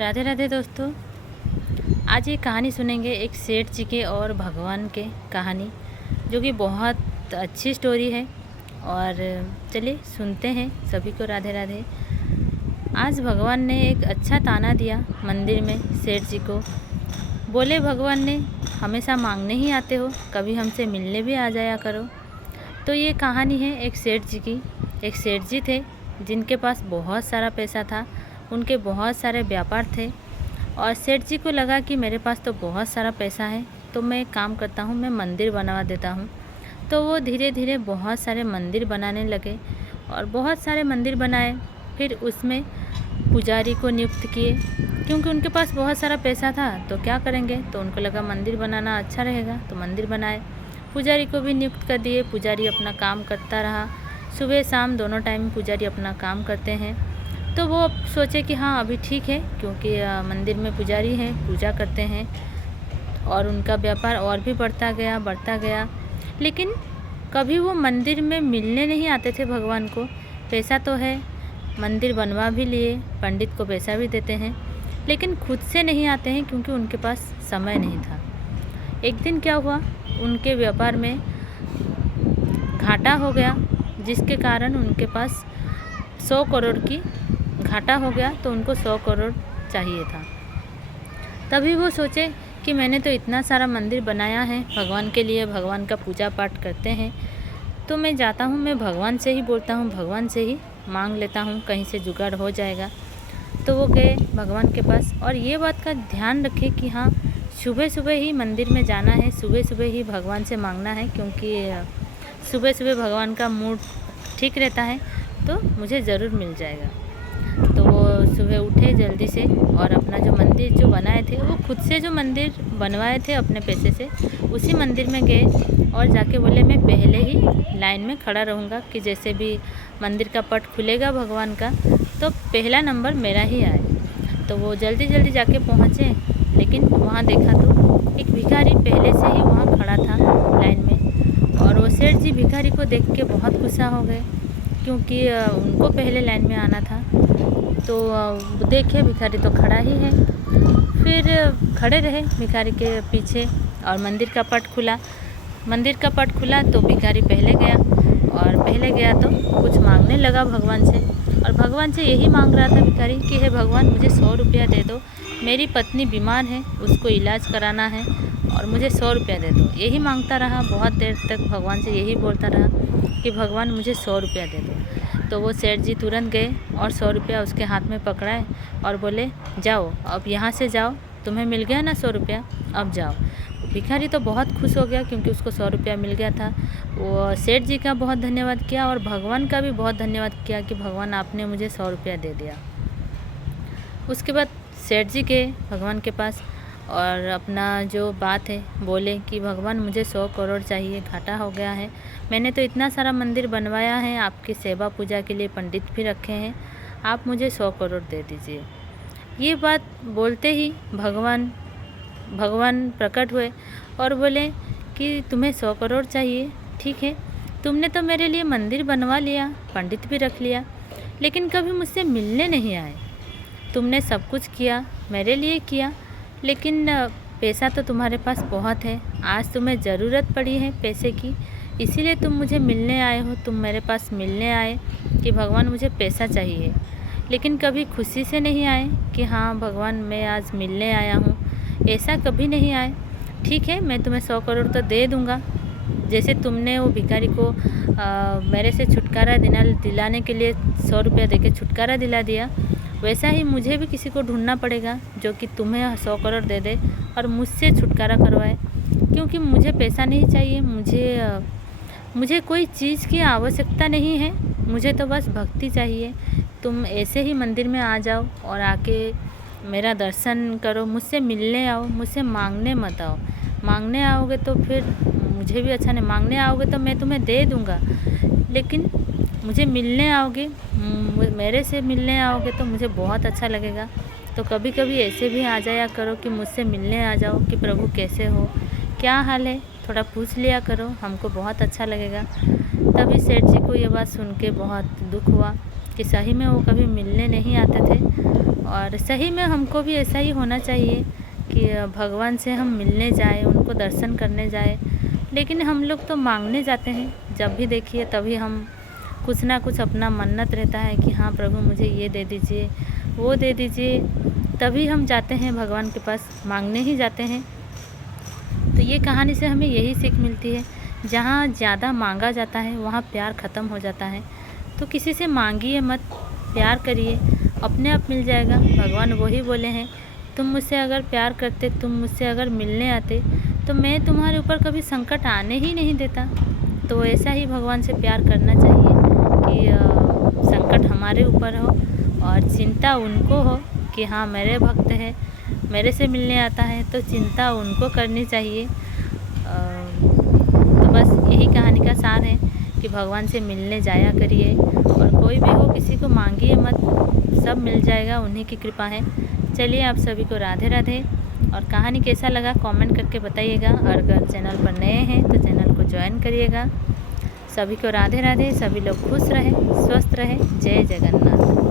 राधे राधे दोस्तों। आज ये कहानी सुनेंगे एक सेठ जी के और भगवान के कहानी, जो कि बहुत अच्छी स्टोरी है। और चलिए सुनते हैं। सभी को राधे राधे। आज भगवान ने एक अच्छा ताना दिया मंदिर में सेठ जी को। बोले भगवान ने, हमेशा मांगने ही आते हो, कभी हमसे मिलने भी आ जाया करो। तो ये कहानी है एक सेठ जी की। एक सेठ जी थे जिनके पास बहुत सारा पैसा था, उनके बहुत सारे व्यापार थे। और सेठ जी को लगा कि मेरे पास तो बहुत सारा पैसा है, तो मैं एक काम करता हूँ, मैं मंदिर बनवा देता हूँ। तो वो धीरे धीरे बहुत सारे मंदिर बनाने लगे और बहुत सारे मंदिर बनाए। फिर उसमें पुजारी को नियुक्त किए, क्योंकि उनके पास बहुत सारा पैसा था तो क्या करेंगे, तो उनको लगा मंदिर बनाना अच्छा रहेगा, तो मंदिर बनाए। पुजारी को भी नियुक्त कर दिए। पुजारी अपना काम करता रहा, सुबह शाम दोनों टाइम पुजारी अपना काम करते हैं। तो वो सोचे कि हाँ अभी ठीक है, क्योंकि मंदिर में पुजारी हैं, पूजा करते हैं। और उनका व्यापार और भी बढ़ता गया। लेकिन कभी वो मंदिर में मिलने नहीं आते थे भगवान को। पैसा तो है, मंदिर बनवा भी लिए, पंडित को पैसा भी देते हैं, लेकिन खुद से नहीं आते हैं, क्योंकि उनके पास समय नहीं था। एक दिन क्या हुआ, उनके व्यापार में घाटा हो गया, जिसके कारण उनके पास 100 करोड़ की घाटा हो गया। तो उनको 100 करोड़ चाहिए था। तभी वो सोचे कि मैंने तो इतना सारा मंदिर बनाया है भगवान के लिए, भगवान का पूजा पाठ करते हैं, तो मैं जाता हूँ, मैं भगवान से ही बोलता हूँ, भगवान से ही मांग लेता हूँ, कहीं से जुगाड़ हो जाएगा। तो वो गए भगवान के पास। और ये बात का ध्यान रखे कि हाँ सुबह सुबह ही मंदिर में जाना है, सुबह सुबह ही भगवान से मांगना है, क्योंकि सुबह सुबह भगवान का मूड ठीक रहता है, तो मुझे ज़रूर मिल जाएगा। तो वो सुबह उठे जल्दी से और अपना जो मंदिर जो बनाए थे, वो खुद से जो मंदिर बनवाए थे अपने पैसे से, उसी मंदिर में गए और जाके बोले मैं पहले ही लाइन में खड़ा रहूँगा, कि जैसे भी मंदिर का पट खुलेगा भगवान का, तो पहला नंबर मेरा ही आए। तो वो जल्दी जल्दी जाके पहुँचे, लेकिन वहाँ देखा तो एक भिखारी पहले से ही वहाँ खड़ा था लाइन में। और वो सेठ जी भिखारी को देख के बहुत गुस्सा हो गए, क्योंकि उनको पहले लाइन में आना था। तो देखे भिखारी तो खड़ा ही है। फिर खड़े रहे भिखारी के पीछे और मंदिर का पट खुला तो भिखारी पहले गया। और पहले गया तो कुछ मांगने लगा भगवान से। और भगवान से यही मांग रहा था भिखारी कि हे भगवान, मुझे 100 रुपया दे दो, मेरी पत्नी बीमार है, उसको इलाज कराना है और मुझे 100 रुपया दे दो। यही मांगता रहा, बहुत देर तक भगवान से यही बोलता रहा कि भगवान मुझे 100 रुपया दे दो। तो वो सेठ जी तुरंत गए और 100 रुपया उसके हाथ में पकड़ाए और बोले जाओ, अब यहाँ से जाओ, तुम्हें मिल गया ना 100 रुपया, अब जाओ। भिखारी तो बहुत खुश हो गया, क्योंकि उसको 100 रुपया मिल गया था। वो सेठ जी का बहुत धन्यवाद किया और भगवान का भी बहुत धन्यवाद किया कि भगवान आपने मुझे 100 रुपया दे दिया। उसके बाद सेठ जी गए भगवान के पास और अपना जो बात है बोले कि भगवान मुझे 100 करोड़ चाहिए, घाटा हो गया है, मैंने तो इतना सारा मंदिर बनवाया है, आपकी सेवा पूजा के लिए पंडित भी रखे हैं, आप मुझे 100 करोड़ दे दीजिए। ये बात बोलते ही भगवान प्रकट हुए और बोले कि तुम्हें 100 करोड़ चाहिए, ठीक है, तुमने तो मेरे लिए मंदिर बनवा लिया, पंडित भी रख लिया, लेकिन कभी मुझसे मिलने नहीं आए। तुमने सब कुछ किया, मेरे लिए किया, लेकिन पैसा तो तुम्हारे पास बहुत है, आज तुम्हें ज़रूरत पड़ी है पैसे की, इसीलिए तुम मुझे मिलने आए हो, तुम मेरे पास मिलने आए कि भगवान मुझे पैसा चाहिए, लेकिन कभी खुशी से नहीं आए कि हाँ भगवान मैं आज मिलने आया हूँ, ऐसा कभी नहीं आए। ठीक है, मैं तुम्हें 100 करोड़ तो दे दूँगा, जैसे तुमने वो भिखारी को मेरे से छुटकारा दिलाने के लिए 100 रुपया दे के छुटकारा दिला दिया, वैसा ही मुझे भी किसी को ढूंढना पड़ेगा जो कि तुम्हें 100 करोड़ दे दे और मुझसे छुटकारा करवाए, क्योंकि मुझे पैसा नहीं चाहिए, मुझे कोई चीज़ की आवश्यकता नहीं है, मुझे तो बस भक्ति चाहिए। तुम ऐसे ही मंदिर में आ जाओ और आके मेरा दर्शन करो, मुझसे मिलने आओ, मुझसे मांगने मत आओ। मांगने आओगे तो फिर मुझे भी अच्छा नहीं, मांगने आओगे तो मैं तुम्हें दे दूँगा, लेकिन मुझे मिलने आओगे, मेरे से मिलने आओगे तो मुझे बहुत अच्छा लगेगा। तो कभी कभी ऐसे भी आ जाया करो कि मुझसे मिलने आ जाओ कि प्रभु कैसे हो, क्या हाल है, थोड़ा पूछ लिया करो, हमको बहुत अच्छा लगेगा। तभी सेठ जी को ये बात सुन के बहुत दुख हुआ कि सही में वो कभी मिलने नहीं आते थे। और सही में हमको भी ऐसा ही होना चाहिए कि भगवान से हम मिलने जाएं, उनको दर्शन करने जाएं। लेकिन हम लोग तो मांगने जाते हैं, जब भी देखिए तभी हम कुछ ना कुछ अपना मन्नत रहता है कि हाँ प्रभु मुझे ये दे दीजिए, वो दे दीजिए, तभी हम जाते हैं भगवान के पास, मांगने ही जाते हैं। तो ये कहानी से हमें यही सीख मिलती है, जहाँ ज़्यादा मांगा जाता है वहाँ प्यार ख़त्म हो जाता है। तो किसी से मांगिए मत, प्यार करिए, अपने आप मिल जाएगा। भगवान वही बोले हैं, तुम मुझसे अगर प्यार करते, तुम मुझसे अगर मिलने आते, तो मैं तुम्हारे ऊपर कभी संकट आने ही नहीं देता। तो ऐसा ही भगवान से प्यार करना चाहिए कि संकट हमारे ऊपर हो और चिंता उनको हो कि हाँ मेरे भक्त है, मेरे से मिलने आता है, तो चिंता उनको करनी चाहिए। तो बस यही कहानी का सार है कि भगवान से मिलने जाया करिए, और कोई भी हो किसी को मांगिए मत, सब मिल जाएगा, उन्हीं की कृपा है। चलिए आप सभी को राधे राधे। और कहानी कैसा लगा कमेंट करके बताइएगा, और अगर चैनल पर नए हैं तो चैनल को ज्वाइन करिएगा। सभी को राधे राधे। सभी लोग खुश रहें, स्वस्थ रहें। जय जगन्नाथ।